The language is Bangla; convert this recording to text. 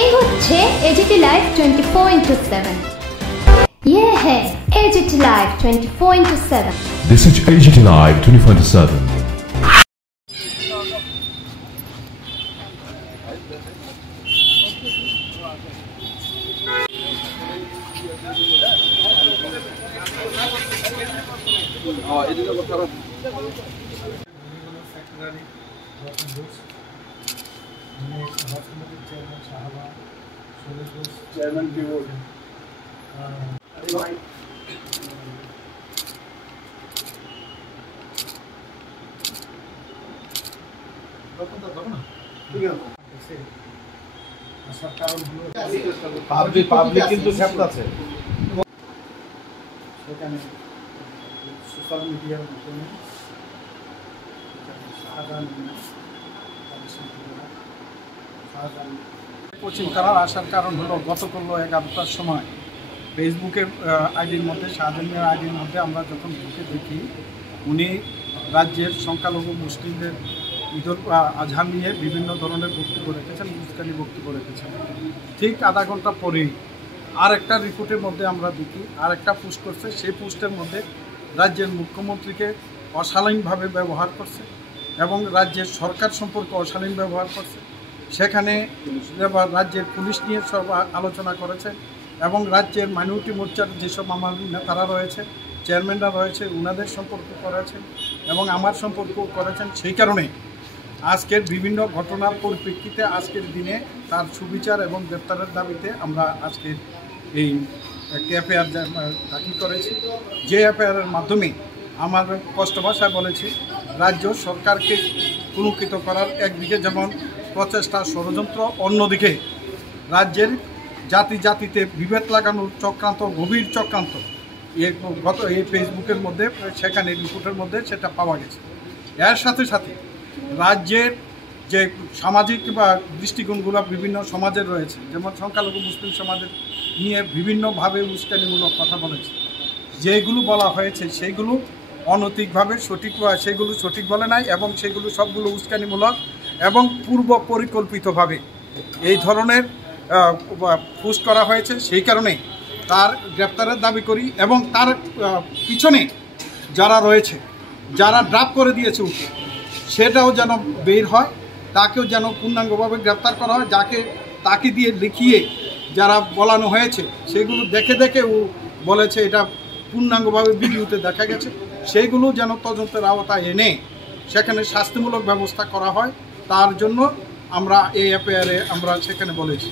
এই হচ্ছে এজিটি লাইভ 24/7। ये है AGT live 24/7। This is AGT Live 24/7। Chairman কি বল পাবলিক কিন্তু সেফট আছে সেখানে সোশ্যাল মিডিয়ার মাধ্যমে পশ্চিম থানার আসার কারণ হলো গতকাল 11টার সময় ফেসবুকের আইডির মধ্যে শাহজাহানের আইডির মধ্যে আমরা যখন ঢুকে দেখি উনি রাজ্যের সংখ্যালঘু মুসলিমদের ঈদুল আজহা নিয়ে বিভিন্ন ধরনের বক্তব্য রেখেছেন, উস্কানি বক্তব্য রেখেছেন। ঠিক আধা ঘন্টা পরেই আর একটা রিপোর্টের মধ্যে আমরা দেখি আর একটা পোস্ট করছে, সেই পোস্টের মধ্যে রাজ্যের মুখ্যমন্ত্রীকে অশালীনভাবে ব্যবহার করছে এবং রাজ্যের সরকার সম্পর্কে অশালীন ব্যবহার করছে। সেখানে রাজ্যের পুলিশ নিয়ে সব আলোচনা করেছে এবং রাজ্যের মাইনরিটি মোর্চার যেসব আমার নেতারা রয়েছে, চেয়ারম্যানরা রয়েছে, ওনাদের সম্পর্ক করেছেন এবং আমার সম্পর্কও করেছেন। সেই কারণে আজকের বিভিন্ন ঘটনার পরিপ্রেক্ষিতে আজকের দিনে তার সুবিচার এবং গ্রেপ্তারের দাবিতে আমরা আজকের এই এফআইআর দাখিল করেছি। যে এফআইআরের মাধ্যমে আমার স্পষ্ট ভাষায় বলেছি, রাজ্য সরকারকে কুলঙ্কিত করার একদিকে যেমন প্রচেষ্টা ষড়যন্ত্র, অন্যদিকে রাজ্যের জাতিতে বিভেদ লাগানোর চক্রান্ত, গভীর চক্রান্ত এই ফেসবুকের মধ্যে সেখানে রিপোর্টের মধ্যে সেটা পাওয়া গেছে। এর সাথে সাথে রাজ্যের যে সামাজিক বা দৃষ্টিকোণগুলো বিভিন্ন সমাজের রয়েছে, যেমন সংখ্যালঘু মুসলিম সমাজের নিয়ে বিভিন্নভাবে উস্কানিমূলক কথা বলেছে। যেগুলো বলা হয়েছে সেইগুলো অনৈতিকভাবে সেগুলো সঠিক বলে নাই এবং সেগুলো সবগুলো উস্কানিমূলক এবং পূর্ব পরিকল্পিতভাবে এই ধরনের পোস্ট করা হয়েছে। সেই কারণে তার গ্রেপ্তারের দাবি করি এবং তার পিছনে যারা রয়েছে, যারা ড্রাফট করে দিয়েছে ওকে, সেটাও যেন বের হয়, তাকেও যেন পূর্ণাঙ্গভাবে গ্রেপ্তার করা হয়। তাকে দিয়ে লিখিয়ে যারা বলানো হয়েছে সেগুলো দেখে ও বলেছে এটা পূর্ণাঙ্গভাবে ভিডিওতে দেখা গেছে, সেইগুলো যেন তদন্তের আওতায় এনে সেখানে শাস্তিমূলক ব্যবস্থা করা হয়। তার জন্য আমরা এই এফআইআরে আমরা সেখানে বলেছি।